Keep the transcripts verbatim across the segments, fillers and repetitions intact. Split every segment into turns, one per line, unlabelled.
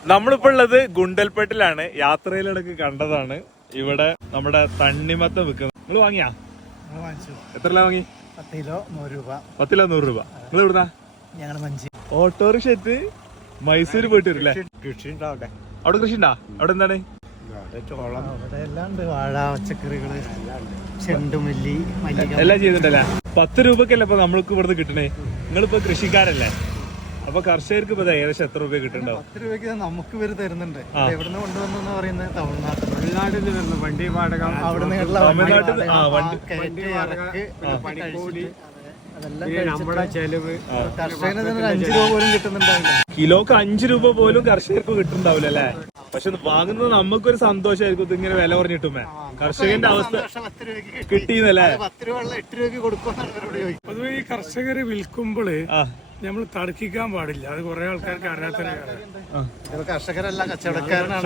നമ്മളിപ്പോ ഉള്ളത് ഗുണ്ടൽപേട്ടിലാണ്. യാത്രയിലിടക്ക് കണ്ടതാണ് ഇവിടെ നമ്മുടെ തണ്ണിമത്തം വിൽക്കുന്നത്. നിങ്ങൾ വാങ്ങിയാ? എത്ര വാങ്ങി?
പത്ത് കിലോ നൂറ് രൂപ.
പത്ത് കിലോ നൂറ് രൂപ. നിങ്ങൾ എവിടുന്നാ?
ഞങ്ങൾ മഞ്ചി.
ഓട്ടോറിക്ഷ എത്തി മൈസൂര് പോയിട്ട് വരില്ലേ?
കൃഷി ഉണ്ടോ അവിടെ?
അവിടെ കൃഷി ഉണ്ടാ? അവിടെ എന്താണ്?
അവിടെ എല്ലാം ഉണ്ട്. വാഴ, പച്ചക്കറികള്, ചെണ്ടുമല്ലി, മല്ലിക
എല്ലാം ചെയ്യുന്നുണ്ടല്ലേ? പത്ത് രൂപക്കല്ലേ ഇപ്പൊ നമ്മൾക്ക് ഇവിടുന്ന് കിട്ടണേ? നിങ്ങളിപ്പോ കൃഷിക്കാരല്ലേ? അപ്പൊ കർഷകർക്ക് ഇപ്പൊ ഏകദേശം എത്ര രൂപ കിട്ടുന്നുണ്ടാവും?
പത്ത് രൂപയ്ക്ക് നമുക്ക് ഇവര് തരുന്നുണ്ട്. എവിടുന്ന് കൊണ്ടുവന്നു പറയുന്നത് തമിഴ്നാട്ടിൽ തമിഴ്നാട്ടിൽ നിന്ന് വരുന്ന വണ്ടി വാടക, അവിടെ
തമിഴ്നാട്ടിൽ
നമ്മുടെ ചെലവ് കർഷകന് തന്നെ അഞ്ചു രൂപ പോലും കിട്ടുന്നുണ്ടാവില്ല.
കിലോക്ക് അഞ്ചു രൂപ പോലും കർഷകർക്ക് കിട്ടുന്നുണ്ടാവില്ല അല്ലേ? പക്ഷെ വാങ്ങുന്നത് നമുക്കൊരു സന്തോഷമായിരിക്കും. ഇതിങ്ങനെ വില കുറഞ്ഞിട്ടുമേ കർഷകന്റെ അവസ്ഥ കിട്ടിയെന്നല്ലേ?
പത്ത് രൂപ എട്ട് രൂപയ്ക്ക് കൊടുക്കുമെന്നാണ്.
പൊതുവെ ഈ കർഷകര് വിൽക്കുമ്പോള് നമ്മൾ തടുക്കിക്കാൻ പാടില്ല. അത് കുറെ ആൾക്കാർക്ക് അറിയാത്തൊരു കാര്യം.
കർഷകരല്ല കച്ചവടക്കാരനാണ്.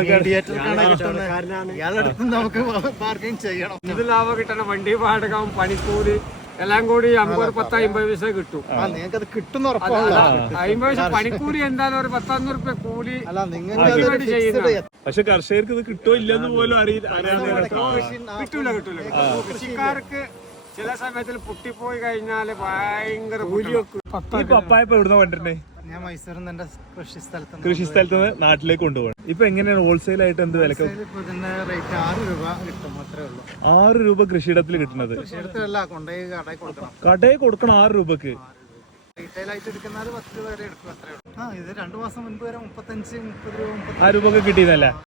ഇയാളുടെ അടുത്ത് നമുക്ക് ബാർഗൈൻ ചെയ്യണം.
ഇത് ലാഭം കിട്ടണം. വണ്ടി വാടക, പണിക്കൂലി എല്ലാം കൂടി നമുക്ക് ഒരു പത്ത് അമ്പത് പൈസ കിട്ടും.
നിങ്ങൾക്ക് അത് കിട്ടുന്ന ഉറപ്പാണ്.
അമ്പത് പൈസ പണിക്കൂലി എന്തായാലും ഒരു പത്തഞ്ഞൂറ് റുപ്യ കൂലി.
അല്ല നിങ്ങൾക്ക്
പക്ഷെ കർഷകർക്ക് ഇത് കിട്ടോ ഇല്ലെന്ന് പോലും അറിയില്ല.
കിട്ടൂല കിട്ടൂല കൃഷിക്കാർക്ക് ചില സമയത്തിൽ പൊട്ടിപ്പോയി കഴിഞ്ഞാല് ഭയങ്കര
പപ്പായ ഇപ്പൊ എവിടുന്ന കൊണ്ടിരുന്നേ?
ഞാൻ മൈസൂരിൽ നിന്ന് എന്റെ കൃഷി സ്ഥലത്ത്
കൃഷി സ്ഥലത്ത് നിന്ന് നാട്ടിലേക്ക് കൊണ്ടുപോകണം. ഇപ്പൊ എങ്ങനെയാണ് ഹോൾസെയിൽ ആയിട്ട് എന്ത് വിലക്ക്?
റേറ്റ് ആറ് രൂപ കിട്ടും, അത്രേ ഉള്ളൂ.
ആറ് രൂപ കൃഷിയിടത്തിൽ കിട്ടുന്നത്?
കൃഷിയിടത്തിലല്ല, കൊണ്ടുപോയി കടയിൽ കൊടുക്കണം.
കടയിൽ കൊടുക്കണം ആറ് രൂപക്ക്?
റീറ്റെയിൽ ആയിട്ട് എടുക്കുന്നത് പത്ത് രൂപ വരെ എടുക്കും, അത്രേ ഉള്ളൂ. ആ ഇത് രണ്ടു മാസം മുൻപ് വരെ മുപ്പത്തഞ്ച് മുപ്പത് രൂപ
ആ രൂപക്ക് കിട്ടിയതല്ലേ?